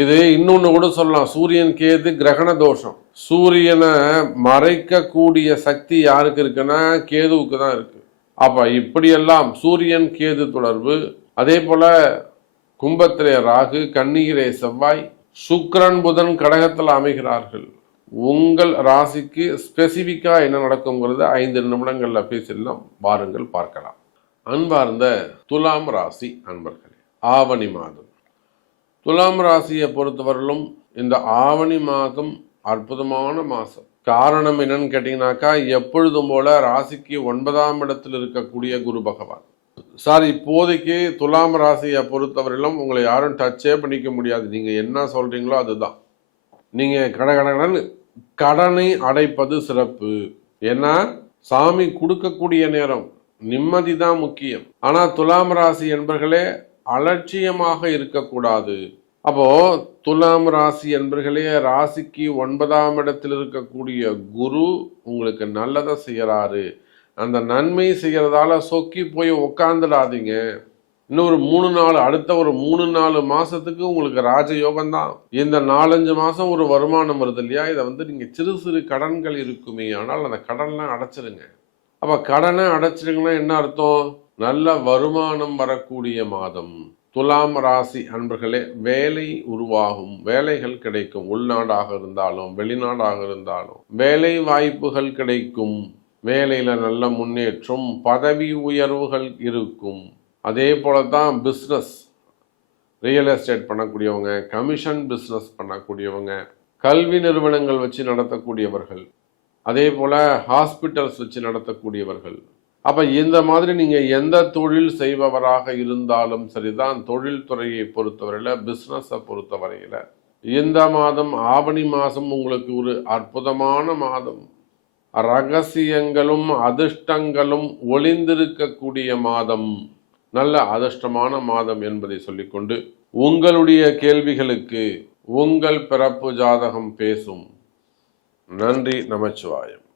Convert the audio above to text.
இது இன்னொன்று கூட சொல்லலாம். சூரியன் கேது கிரகண தோஷம். சூரியனை மறைக்கக்கூடிய சக்தி யாருக்கு இருக்குன்னா கேதுவுக்கு தான் இருக்கு. அப்ப இப்படியெல்லாம் சூரியன் கேது தொடர்பு அதே போல கும்பத்திலே ராகு கண்ணீரே செவ்வாய் சுக்ரன் புதன் கடகத்தில் அமைகிறார்கள். உங்கள் ராசிக்கு ஸ்பெசிஃபிக்காக என்ன நடக்குங்கிறது ஐந்து நிமிடங்களில் பேசிடலாம். வாருங்கள் பார்க்கலாம். அன்பார்ந்த துலாம் ராசி அன்பர்களே ஆவணி மாதம். துலாம் ராசியை பொறுத்தவரையிலும் இந்த ஆவணி மாதம் அற்புதமான மாதம். காரணம் என்னன்னு கேட்டீங்கன்னாக்கா எப்பொழுதும் போல ராசிக்கு ஒன்பதாம் இடத்தில் இருக்கக்கூடிய குரு பகவான். சார் இப்போதைக்கு துலாம் ராசியை பொறுத்தவரையிலும் உங்களை யாரும் டச்சே பண்ணிக்க முடியாது. நீங்கள் என்ன சொல்கிறீங்களோ அதுதான். நீங்கள் கட கடனை அடைப்பது சிறப்பு. ஏன்னா சாமி கொடுக்கக்கூடிய நேரம் நிம்மதி தான் முக்கியம். ஆனால் துலாம் ராசி என்பர்களே அலட்சியமாக இருக்கக்கூடாது. அப்போ துலாம் ராசி என்பர்களே ராசிக்கு ஒன்பதாம் இடத்தில் இருக்கக்கூடிய குரு உங்களுக்கு நல்லதை செய்யறாரு. அந்த நன்மை செய்யறதால சொக்கி போய் உக்காந்துடாதீங்க. இன்னும் ஒரு மூணு நாள் அடுத்த ஒரு மூணு நாலு மாசத்துக்கு உங்களுக்கு ராஜயோகம் தான். இந்த நாலஞ்சு மாசம் ஒரு வருமானம் வருது இல்லையா? இதை வந்து நீங்க சிறு சிறு கடன்கள் இருக்குமே. ஆனால் அந்த கடன்லாம் அடைச்சிருங்க. அப்ப கடனை அடைச்சிருங்கன்னா என்ன அர்த்தம்? நல்ல வருமானம் வரக்கூடிய மாதம். துலாம் ராசி அன்பர்களே வேலை உருவாகும். வேலைகள் கிடைக்கும். உள்நாடாக இருந்தாலும் வெளிநாடாக இருந்தாலும். வேலை வாய்ப்புகள் கிடைக்கும். வேலையில நல்ல முன்னேற்றம் பதவி உயர்வுகள் இருக்கும். அதே போல தான் பிஸ்னஸ் ரியல் எஸ்டேட் பண்ணக்கூடியவங்க கமிஷன் பிஸ்னஸ் பண்ணக்கூடியவங்க கல்வி நிறுவனங்கள் வச்சு நடத்தக்கூடியவர்கள். அதே போல ஹாஸ்பிட்டல்ஸ் வச்சு நடத்தக்கூடியவர்கள். அப்ப இந்த மாதிரி நீங்க எந்த தொழில் செய்பவராக இருந்தாலும் சரிதான் தொழில் துறையை பொறுத்தவரையில பிஸ்னஸை பொறுத்தவரையில இந்த மாதம் ஆவணி மாதம் உங்களுக்கு ஒரு அற்புதமான மாதம். ரகசியங்களும் அதிர்ஷ்டங்களும் ஒளிந்திருக்கக்கூடிய மாதம். நல்ல அதிர்ஷ்டமான மாதம் என்பதை சொல்லிக்கொண்டு உங்களுடைய கேள்விகளுக்கு உங்கள் பிறப்பு ஜாதகம் பேசும். நன்றி நமச்சிவாயம்.